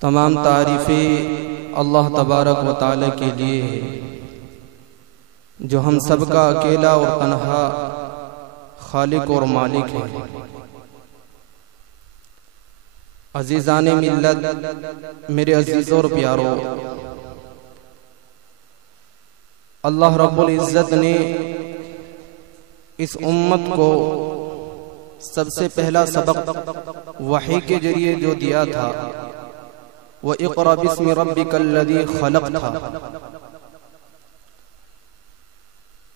تمام تعریفیں اللہ تبارک و تعالی کے لیے ہے جو ہم سب کا اکیلا اور تنہا خالق اور مالک ہے۔ عزیزان ملت، میرے عزیزوں اور پیاروں، اللہ رب العزت نے اس امت کو سب سے پہلا سبق وحی کے ذریعے جو دیا تھا وہ اقرأ باسم ربک الذی خلق تھا۔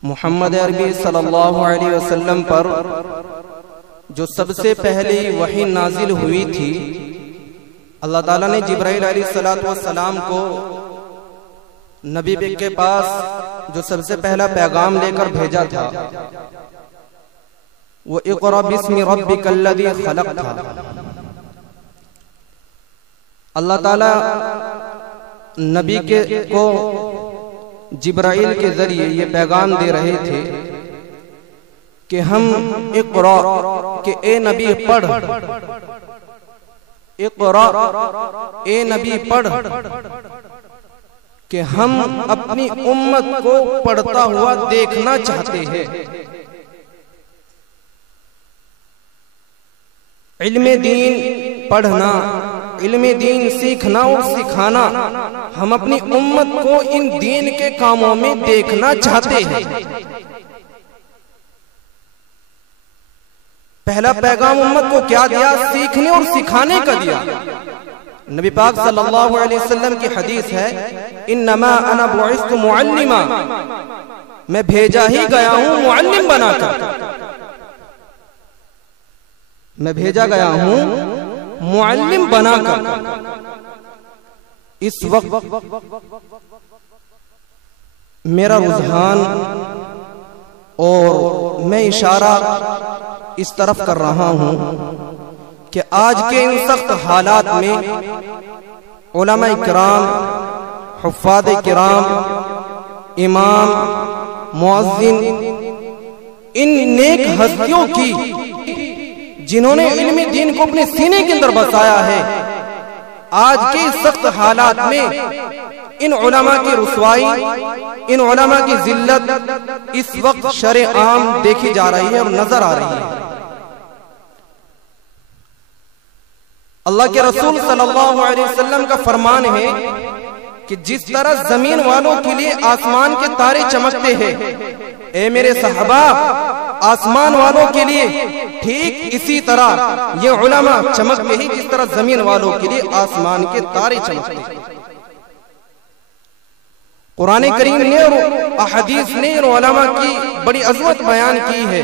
محمد عربی صلی اللہ علیہ وسلم پر جو سب سے پہلی وحی نازل ہوئی تھی، اللہ تعالیٰ نے جبرائیل علیہ السلام کو نبی کے پاس جو سب سے پہلا پیغام لے کر بھیجا تھا وہ اقرأ باسم ربک الذی خلق تھا۔ اللہ تعالیٰ نبی کو جبرائیل کے ذریعے یہ پیغام دے رہے تھے کہ ہم اقرأ کہ اے نبی پڑھ، اقرأ اے نبی پڑھ، کہ ہم اپنی امت کو پڑھتا ہوا دیکھنا چاہتے ہیں۔ علم دین پڑھنا، علم دین سیکھنا اور سکھانا، ہم اپنی امت کو ان دین کے کاموں میں دیکھنا چاہتے ہیں۔ پہلا پیغام امت کو کیا دیا؟ سیکھنے اور سکھانے کا دیا۔ نبی پاک صلی اللہ علیہ وسلم کی حدیث ہے، انما انا بعثت معلما، میں بھیجا ہی گیا ہوں معلم بنا کر، میں بھیجا گیا ہوں معلم بنا کر۔ اس وقت میرا رجحان اور میں اشارہ اس طرف کر رہا ہوں کہ آج کے ان سخت حالات میں علماء کرام، حفاظ کرام، امام، مؤذن، ان نیک ہستیوں کی جنہوں نے علم دین کو اپنے سینے کے اندر بسایا ہے، آج کے سخت حالات میں ان علماء کی رسوائی، ان علماء کی ذلت اس وقت شرع عام دیکھی جا رہی ہے اور نظر آ رہی ہے۔ اللہ کے رسول صلی اللہ علیہ وسلم کا فرمان ہے کہ جس طرح زمین والوں کے لیے آسمان کے تارے چمکتے ہیں، اے میرے صحابہ، آسمان والوں کے لیے ٹھیک اسی طرح یہ علماء چمکتے ہیں جس طرح زمین والوں کے لیے آسمان کے تارے چمکتے ہیں۔ قرآن کریم نے اور احادیث نے ان علماء کی بڑی عظمت بیان کی ہے،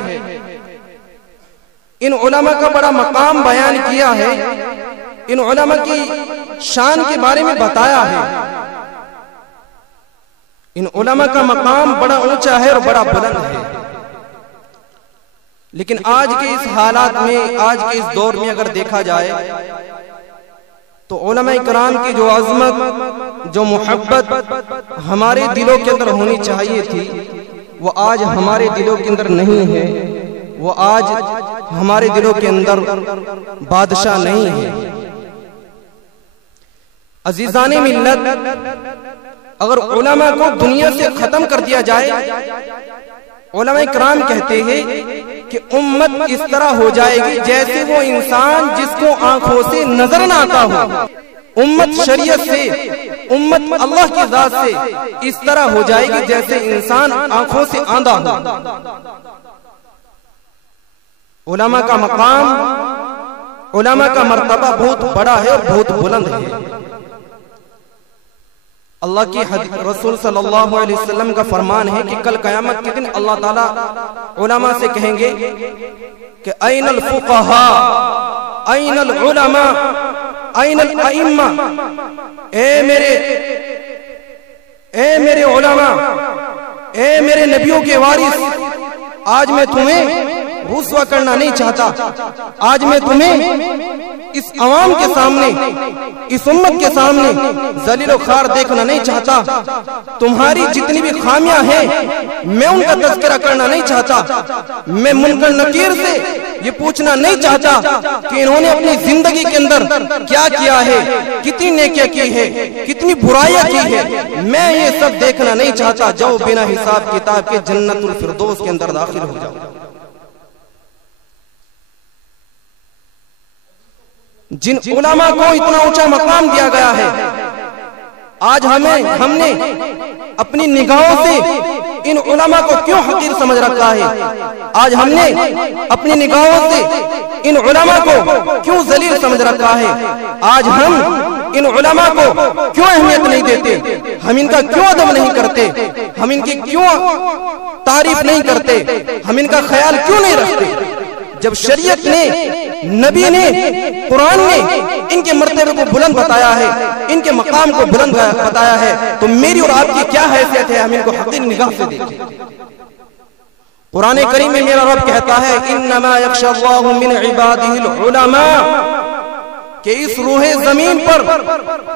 ان علماء کا بڑا مقام بیان کیا ہے، ان علماء کی شان کے بارے میں بتایا ہے۔ ان علماء کا مقام بڑا اونچا ہے اور بڑا بلند ہے، لیکن آج کے اس حالات میں، آج کے اس دور میں اگر دیکھا جائے تو علماء کرام کی جو عظمت، جو محبت ہمارے دلوں کے اندر ہونی چاہیے تھی، وہ آج ہمارے دلوں کے اندر نہیں ہے، وہ آج ہمارے دلوں کے اندر بادشاہ نہیں ہے۔ عزیزان ملت، اگر علماء کو دنیا سے ختم کر دیا جائے، علماء کرام کہتے ہیں کہ امت اس طرح ہو جائے گی جیسے وہ انسان جس کو آنکھوں سے نظر نہ آتا ہو۔ امت شریعت سے، امت اللہ کی ذات سے اس طرح ہو جائے گی جیسے انسان آنکھوں سے اندھا ہو۔ علماء کا مقام، علماء کا مرتبہ بہت بڑا ہے اور بہت بلند ہے۔ اللہ کی رسول صلی اللہ علیہ وسلم کا فرمان ہے کہ کل قیامت کے دن اللہ تعالیٰ علماء سے کہیں گے کہ این الفقہاء، این العلماء، این الائمہ، اے میرے علماء، اے میرے نبیوں کے وارث، آج میں تمہیں رسوا کرنا نہیں چاہتا. آج میں تمہیں اس عوام کے سامنے، اس امت کے سامنے ذلیل و خوار دیکھنا نہیں چاہتا. تمہاری جتنی بھی خامیاں ہیں میں ان کا تذکرہ کرنا نہیں چاہتا. میں منکر نکیر سے یہ پوچھنا نہیں چاہتا کہ انہوں نے اپنی زندگی کے اندر کیا کیا ہے، کتنی نیکیاں کی ہے، کتنی برائیاں کی ہے. میں یہ سب دیکھنا نہیں چاہتا. جاؤ بنا حساب کتاب کے جنت الفردوس کے اندر داخل ہو جاؤ. جن علماء کو اتنا اونچا مقام دیا گیا ہے، آج ہم نے اپنی نگاہوں سے ان علماء کو کیوں حقیر سمجھ رکھا ہے؟ آج ہم نے اپنی نگاہوں سے ان علماء کو کیوں ذلیل سمجھ رکھا ہے؟ آج ہم ان علماء کو کیوں اہمیت نہیں دیتے؟ ہم ان کا کیوں ادب نہیں کرتے؟ ہم ان کی کیوں تعریف نہیں کرتے؟ ہم ان کا خیال کیوں نہیں رکھتے؟ جب شریعت نے، نبی نے، قرآن نے ان کے مرتبے کو بلند بتایا ہے، ان کے مقام کو بلند بتایا ہے، تو میری اور آپ کی کیا حیثیت ہے ہم ان کو حقیر نگاہ سے دیکھیں؟ قرآن کریم میں میرا رب کہتا ہے انما یخشی اللہ من عبادہ العلماء، کہ اس روح زمین پر،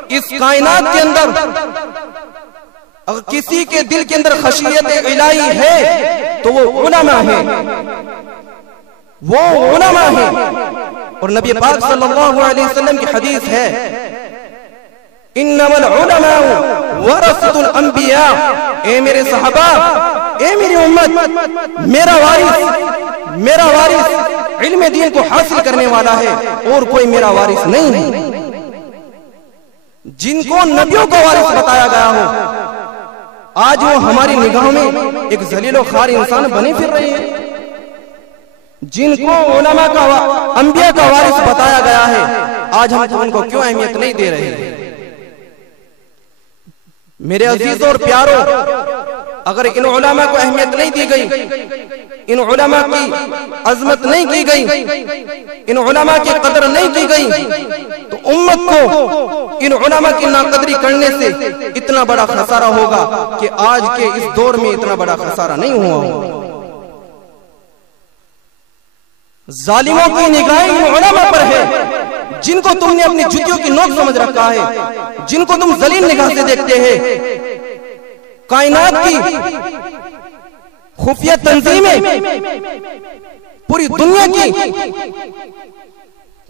اس کائنات کے اندر اگر کسی کے دل کے اندر خشیت الہی ہے تو وہ علماء ہیں، وہ علماء ہیں. اور نبی پاک صلی اللہ علیہ وسلم کی حدیث ہے انما العلماء ورثۃ الانبیاء. اے میرے صحابہ، اے میری امت، میرا وارث علم دین کو حاصل کرنے والا ہے، اور کوئی میرا وارث نہیں ہے. جن کو نبیوں کو وارث بتایا گیا ہو، آج وہ ہماری نگاہوں میں ایک ذلیل و خوار انسان بنے پھر رہے ہیں. جن کو علماء کا، انبیاء کا وارث بتایا گیا ہے، آج ہم ان کو کیوں اہمیت نہیں دے رہے ہیں؟ میرے عزیزوں اور پیاروں، اگر ان علماء کو اہمیت نہیں دی گئی، ان علماء کی عظمت نہیں کی گئی، ان علماء کی قدر نہیں کی گئی، تو امت کو ان علماء کی ناقدری کرنے سے اتنا بڑا خسارہ ہوگا کہ آج کے اس دور میں اتنا بڑا خسارہ نہیں ہوا ہوگا. ظالموں کی نگاہیں ان علماء پر ہے جن کو تم نے اپنی جوتیوں کی نوک سمجھ رکھا ہے، جن کو تم ذلیل نگاہ سے دیکھتے ہیں. کائنات کی خفیہ تنظیمیں، پوری دنیا کی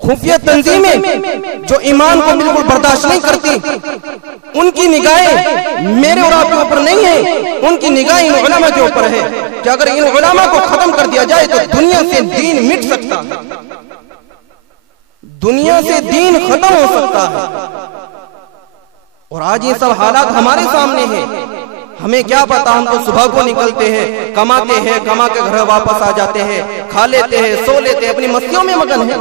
خفیہ تنظیمیں جو ایمان کو بالکل برداشت نہیں کرتی، ان کی نگاہیں میرے اور آپ کے اوپر نہیں ہیں، ان کی نگاہیں ان علماء کے اوپر ہے کہ اگر ان علماء کو ختم کر دیا جائے تو دنیا سے دین مٹ سکتا ہے، دنیا سے دین ختم ہو سکتا ہے. اور آج یہ سب حالات ہمارے سامنے ہیں. ہمیں کیا پتا، ہم تو صبح کو نکلتے ہیں، کماتے ہیں، کما کے گھر واپس آ جاتے ہیں، کھا لیتے ہیں، سو لیتے ہیں، اپنی مستیوں میں مگن ہیں.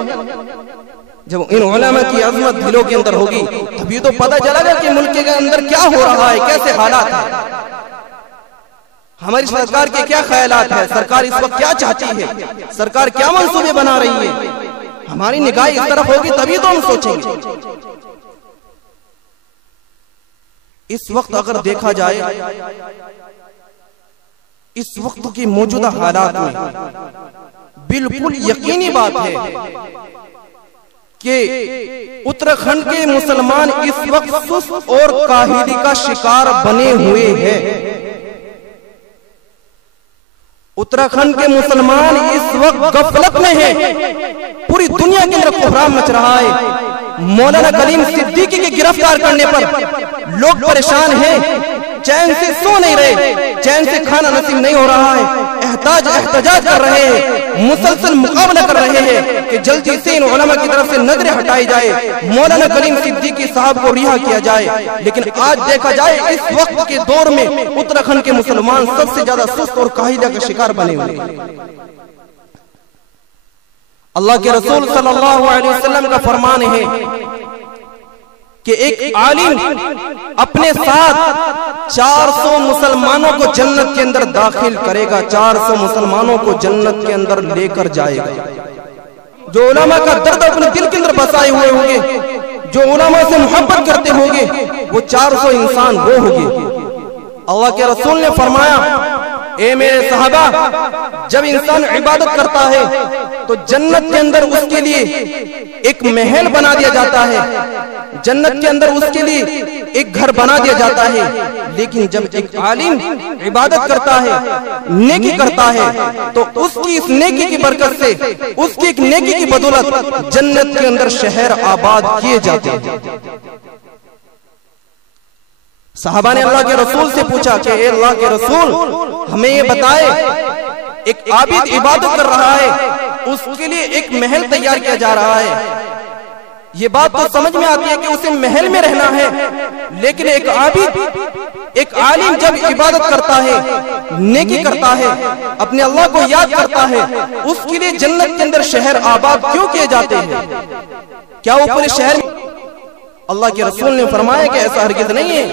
جب ان علماء کی عظمت دلوں کے اندر ہوگی تبھی تو پتہ چلا گا کہ ملک کے اندر کیا ہو رہا ہے، کیسے حالات ہیں، ہماری سرکار کے کیا خیالات ہیں، سرکار اس وقت کیا چاہتی ہے، سرکار کیا منصوبے بنا رہی ہے. ہماری نگاہ اس طرف ہوگی تبھی تو ہم سوچیں گے. اس وقت اگر دیکھا جائے، اس وقت کی موجودہ حالات میں بالکل یقینی بات ہے کہ اتراکھنڈ کے مسلمان اس وقت سست اور کاہلی کا شکار بنے ہوئے ہیں. اتراکھنڈ کے مسلمان اس وقت غفلت میں ہیں. پوری دنیا کے اندر کوہرام مچ رہا ہے. مولانا کلیم صدیقی کے گرفتار کرنے پر لوگ پریشان ہیں، چین سے سو نہیں رہے، چین سے کھانا نصیب نہیں ہو رہا ہے، احتجاج کر رہے ہیں، مسلسل مقابلہ کر رہے ہیں کہ جلدی سے ان علماء کی طرف سے نظریں ہٹائی جائے، مولانا کلیم صدیقی صاحب کو رہا کیا جائے. لیکن آج دیکھا جائے اس وقت کے دور میں اتراکھنڈ کے مسلمان سب سے زیادہ سست اور کاہلی کا شکار بنے ہوئے ہیں. اللہ کے رسول صلی اللہ علیہ وسلم کا فرمان ہے کہ ایک عالم اپنے ساتھ 400 مسلمانوں کو جنت کے اندر داخل کرے گا، 400 مسلمانوں کو جنت کے اندر لے کر جائے گا. جو علماء کا درد اپنے دل کے اندر بسائے ہوئے ہوں گے، جو علماء سے محبت کرتے ہوں گے، وہ 400 انسان وہ ہوں گے. اللہ کے رسول نے فرمایا اے میرے صحابہ، جب انسان عبادت کرتا ہے تو جنت کے اندر اس کے لیے ایک محل بنا دیا جاتا ہے، جنت کے اندر اس کے لیے ایک گھر بنا دیا جاتا ہے۔ لیکن جب ایک عالم عبادت کرتا ہے، نیکی کرتا ہے، تو اس کی اس نیکی کی برکت سے، اس کی ایک نیکی کی بدولت جنت کے اندر شہر آباد کیے جاتے ہیں۔ صحابہ نے اللہ کے رسول سے پوچھا کہ اے اللہ کے رسول، ہمیں یہ بتائے، ایک عابد عبادت کر رہا ہے، اس کے لیے ایک محل تیار کیا جا رہا ہے۔ یہ بات تو سمجھ میں آتی ہے کہ اسے محل میں رہنا ہے، لیکن ایک عابد، ایک عالم جب عبادت کرتا ہے، نیکی کرتا ہے، اپنے اللہ کو یاد کرتا ہے، اس کے لیے جنت کے اندر شہر آباد کیوں کیے جاتے ہیں؟ کیا وہ پورے شہر میں؟ اللہ کے رسول نے فرمایا کہ ایسا ہرگز نہیں ہے،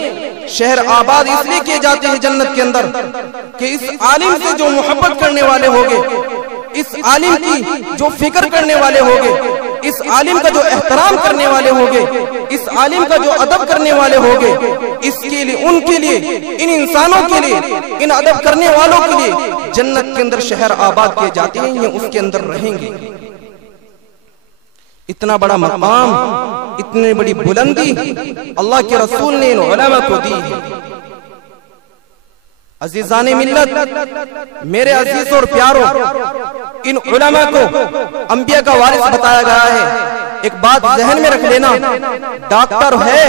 شہر آباد اس لیے کیے جاتے ہیں جنت کے اندر کہ اس عالم سے جو محبت کرنے والے ہوگے، اس عالم کی جو فکر کرنے والے ہوگے، اس عالم کا جو احترام کرنے والے ہوگے، اس عالم کا جو ادب کرنے والے ہوگے، اس کے لیے، ان کے لیے، ان انسانوں کے لیے، ان ادب کرنے والوں کے لیے جنت کے اندر شہر آباد کیے جاتے ہیں، یہ اس کے اندر رہیں گے۔ اتنا بڑا مقام، اتنی بڑی بلندی اللہ کے رسول نے ان علماء کو دی ہے۔ عزیزان ملت، میرے عزیز اور پیاروں، ان علماء کو انبیاء کا وارث بتایا گیا ہے۔ ایک بات ذہن میں رکھ لینا، ڈاکٹر ہے،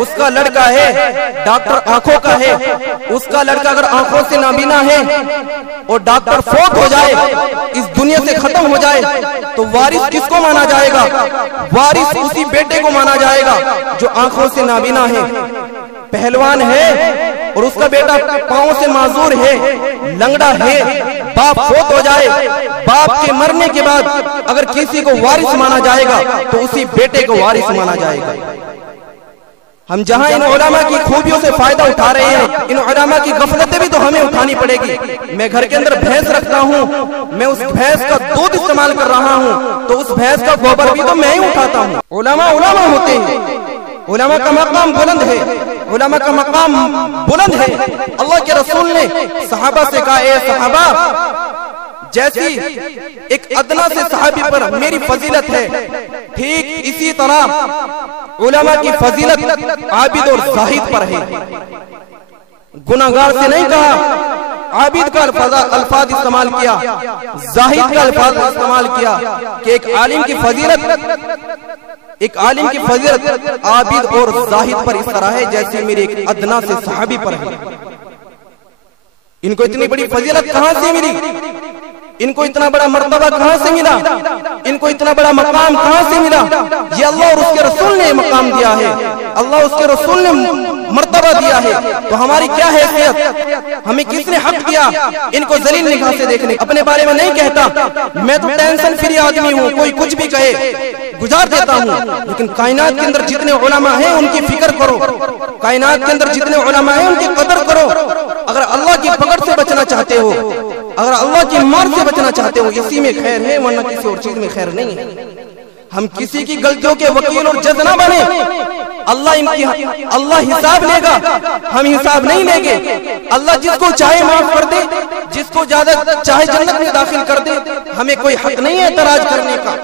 اس کا لڑکا ہے، ڈاکٹر آنکھوں کا ہے، اس کا لڑکا اگر آنکھوں سے نابینا ہے اور ڈاکٹر فوت ہو جائے، اس دنیا سے ختم ہو جائے، تو وارث کس کو مانا جائے گا؟ وارث اسی بیٹے کو مانا جائے گا جو آنکھوں سے نابینا ہے۔ پہلوان ہے اور اس کا بیٹا پاؤں سے معذور ہے، لنگڑا ہے، باپ فوت ہو جائے، باپ کے مرنے کے بعد اگر کسی کو وارث مانا جائے گا تو اسی بیٹے کو وارث مانا جائے گا۔ ہم جہاں ان علماء کی خوبیوں سے فائدہ اٹھا رہے ہیں، ان علماء کی غفلتیں بھی تو ہمیں اٹھانی پڑے گی۔ میں گھر کے اندر بھینس رکھتا ہوں، میں اس بھینس کا دودھ استعمال کر رہا ہوں، تو اس بھینس کا گوبر بھی تو میں ہی اٹھاتا ہوں۔ علماء ہوتے ہیں، علماء کا مقام بلند ہے، علماء کا مقام بلند ہے۔ اللہ کے رسول نے صحابہ سے کہا، اے صحابہ، جیسی ایک ادنا سے صحابی پر میری فضیلت ہے، ٹھیک اسی طرح علماء کی فضیلت عابد اور زاہد پر ہے۔ گناہگار سے نہیں کہا، عابد کا الفاظ استعمال کیا، زاہد کا الفاظ استعمال کیا کہ ایک عالم کی فضیلت عابد اور زاہد پر اس طرح ہے جیسے میرے ایک ادنا سے صحابی پر ہے۔ ان کو اتنی بڑی فضیلت کہاں سے ملی؟ ان کو اتنا بڑا مرتبہ کہاں سے ملا؟ ان کو اتنا بڑا مقام کہاں سے ملا؟ یہ اللہ اور اس کے رسول نے مقام دیا ہے، اللہ اس کے رسول نے مرتبہ دیا ہے۔ تو ہماری کیا حیثیت؟ ہمیں کس نے حق دیا ان کو ذلیل نگاہ سے دیکھنے؟ اپنے بارے میں نہیں کہتا، میں تو ٹینشن فری آدمی ہوں، کوئی کچھ بھی کہے گزار دیتا ہوں، لیکن کائنات کے اندر جتنے علماء ہیں ان کی فکر کرو، کائنات کے اندر جتنے علماء ہیں ان کی قدر کرو۔ اگر اللہ کی پکڑ سے بچنا چاہتے ہو، اگر اللہ کی مار سے بچنا چاہتے ہو، اسی میں خیر ہے، ورنہ کسی اور چیز میں خیر نہیں ہے۔ ہم کسی کی غلطیوں کے وکیل اور جج نہ بنے۔ اللہ حساب لے گا، ہم حساب نہیں لیں گے۔ اللہ جس کو چاہے معاف کر دے، جس کو زیادہ چاہے جنت میں داخل کر دے، ہمیں کوئی حق نہیں ہے اعتراض کرنے کا۔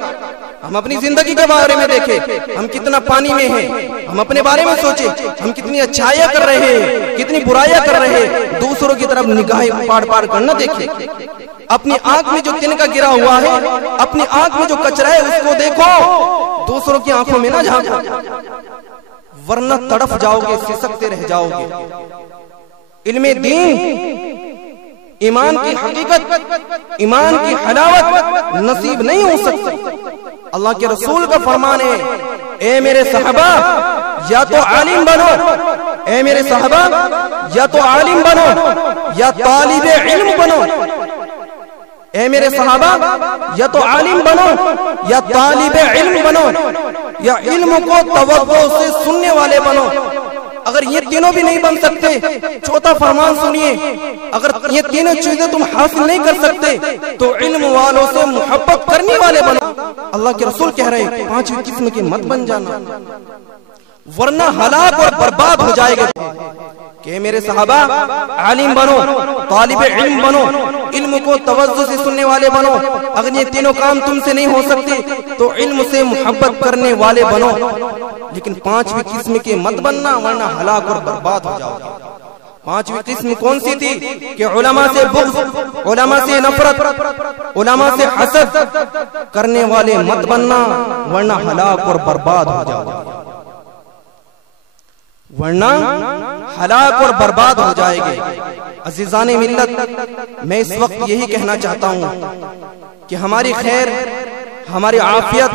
ہم اپنی زندگی کے بارے میں دیکھیں، ہم کتنا پانی میں ہیں، ہم اپنے بارے میں سوچیں، ہم کتنی اچھائیاں کر رہے ہیں، کتنی برائیاں کر رہے ہیں، دوسروں کی طرف نگاہیں پار کرنا دیکھیں۔ اپنی آنکھ میں جو تنکا گرا ہوا ہے، اپنی آنکھ میں جو کچرا ہے اس کو دیکھو، دوسروں کی آنکھوں میں نہ جھانکو، ورنہ تڑف جاؤ گے، سسکتے رہ جاؤ گے۔ علم دین، ایمان کی حقیقت، ایمان کی حلاوت نصیب نہیں ہو سکتی۔ اللہ کے رسول کا فرمان ہے، اے میرے صحابہ یا تو عالم بنو، اے میرے صحابہ یا تو عالم بنو یا طالب علم بنو، اے میرے صحابہ یا تو عالم بنو یا طالب علم بنو، یا علم کو توجہ سے سننے والے بنو۔ اگر یہ تینوں بھی نہیں بن سکتے، چوتھا فرمان سنیے، اگر یہ تینوں چیزیں تم حاصل نہیں کر سکتے تو علم والوں سے محبت کرنے والے بنو۔ اللہ کے رسول کہہ رہے ہیں پانچویں قسم کے مت بن جانا، ورنہ ہلاک اور برباد ہو جائے گا۔ کہ میرے صحابہ عالم بنو، طالب علم بنو، علم کو توجہ سے سننے والے بنو، اگر یہ تینوں کام تم سے نہیں ہو سکتے تو علم سے محبت کرنے والے بنو، لیکن پانچویں قسم کے مت بننا ورنہ ہلاک اور برباد ہو جاؤ گے۔ پانچویں قسم کون سی تھی؟ کہ علماء سے بغض، علماء سے نفرت، علماء سے حسد کرنے والے مت بننا ورنہ ہلاک اور برباد ہو جاؤ گے، ورنہ ہلاک اور برباد ہو جائے گے۔ عزیزان ملت، میں اس وقت یہی کہنا چاہتا ہوں کہ ہماری خیر، ہماری عافیت،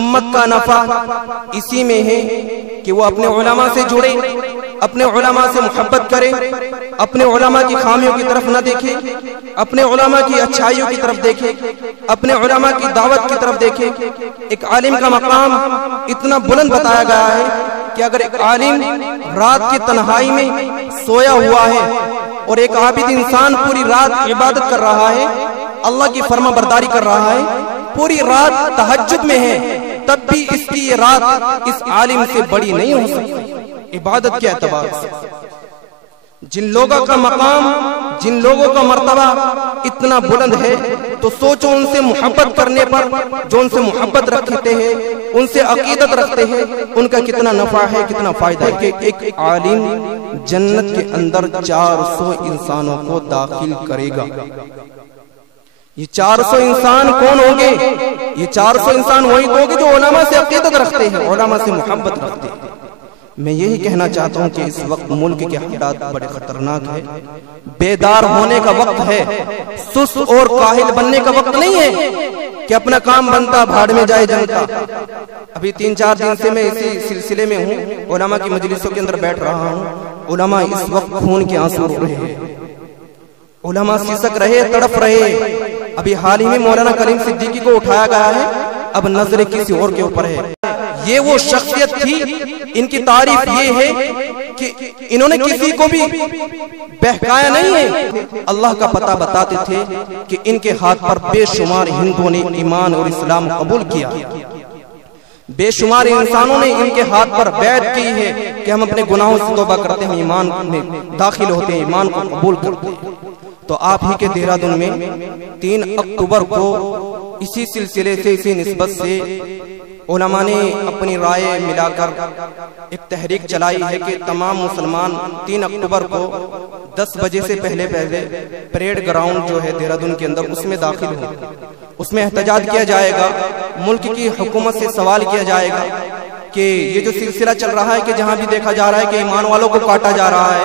امت کا نفع اسی میں ہے کہ وہ اپنے علماء سے جڑے، اپنے علماء سے محبت کرے، اپنے علماء کی خامیوں کی طرف نہ دیکھے، اپنے علماء کی اچھائیوں کی طرف دیکھے، اپنے علماء کی دعوت کی طرف دیکھے۔ ایک عالم کا مقام اتنا بلند بتایا گیا ہے کہ اگر ایک عالم رات کی تنہائی میں سویا ہوا ہے اور ایک عابد انسان پوری رات عبادت کر رہا ہے، اللہ کی فرما برداری کر رہا ہے، پوری رات تہجد میں ہے، تب بھی اس کی یہ رات اس عالم سے بڑی نہیں ہو سکتی عبادت کے اعتبار سے۔ جن لوگوں کا مقام، جن لوگوں کا مرتبہ اتنا بلند ہے تو سوچو ان سے محبت کرنے پر، جو ان سے محبت رکھتے ہیں، ان سے عقیدت رکھتے ہیں، ان کا کتنا نفع ہے، کتنا فائدہ ہے کہ ایک عالم جنت کے اندر 400 انسانوں کو داخل کرے گا۔ یہ 400 انسان کون ہوں گے؟ یہ 400 انسان وہی تو ہوں گے جو علماء سے عقیدت رکھتے ہیں، علماء سے محبت رکھتے ہیں۔ میں یہی کہنا چاہتا ہوں کہ اس وقت ملک کے حالات بڑے خطرناک ہیں، بیدار ہونے کا وقت ہے، سست اور کاہل بننے کا وقت نہیں ہے کہ اپنا کام بنتا بھاڑ میں جائے جنتا۔ ابھی 3-4 دن سے میں اسی سلسلے میں ہوں، علماء کی مجلسوں کے اندر بیٹھ رہا ہوں، علماء اس وقت خون کے آنسو رو رہے ہیں، علماء سسک رہے، تڑپ رہے۔ ابھی حال ہی میں مولانا کریم صدیقی کو اٹھایا گیا ہے، اب نظر کسی اور کے اوپر ہے۔ یہ وہ شخصیت تھی، ان کی تعریف یہ ہے کہ انہوں نے کسی کو بھی بہکایا نہیں ہے، اللہ کا پتہ بتاتے تھے کہ ان کے ہاتھ پر بے شمار ہندوؤں نے ایمان اور اسلام قبول کیا، بے شمار انسانوں نے ان کے ہاتھ پر بیعت کی ہے کہ ہم اپنے گناہوں سے توبہ کرتے ہیں، ایمان میں داخل ہوتے ہیں، ایمان کو قبول کرتے ہیں۔ تو آپ ہی کے دہرادون میں 3 اکتوبر کو اسی سلسلے سے، اسی نسبت سے علماء نے اپنی رائے ملا کر ایک تحریک چلائی ہے کہ تمام مسلمان 3 اکتوبر کو 10 بجے سے پہلے پریڈ گراؤنڈ جو ہے دہرادون کے اندر اس میں داخل ہو، اس میں احتجاج کیا جائے گا، ملک کی حکومت سے سوال کیا جائے گا کہ یہ جو سلسلہ چل رہا ہے کہ جہاں بھی دیکھا جا رہا ہے کہ ایمان والوں کو کاٹا جا رہا ہے،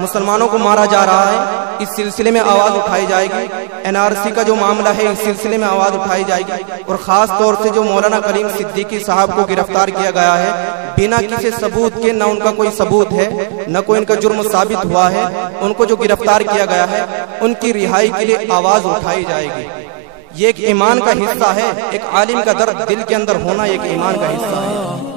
مسلمانوں کو مارا جا رہا ہے، اس سلسلے میں آواز اٹھائی جائے گی۔ NRC کا جو معاملہ ہے اس سلسلے میں آواز اٹھائی جائے گی، اور خاص طور سے جو مولانا کریم صدیقی صاحب کو گرفتار کیا گیا ہے بنا کسی ثبوت کے، نہ ان کا کوئی ثبوت ہے، نہ کوئی ان کا جرم ثابت ہوا ہے، ان کو جو گرفتار کیا گیا ہے ان کی رہائی کے لیے آواز اٹھائی جائے گی۔ یہ ایک ایمان کا حصہ ہے، ایک عالم کا درد دل کے اندر ہونا ایک ایمان کا حصہ ہے۔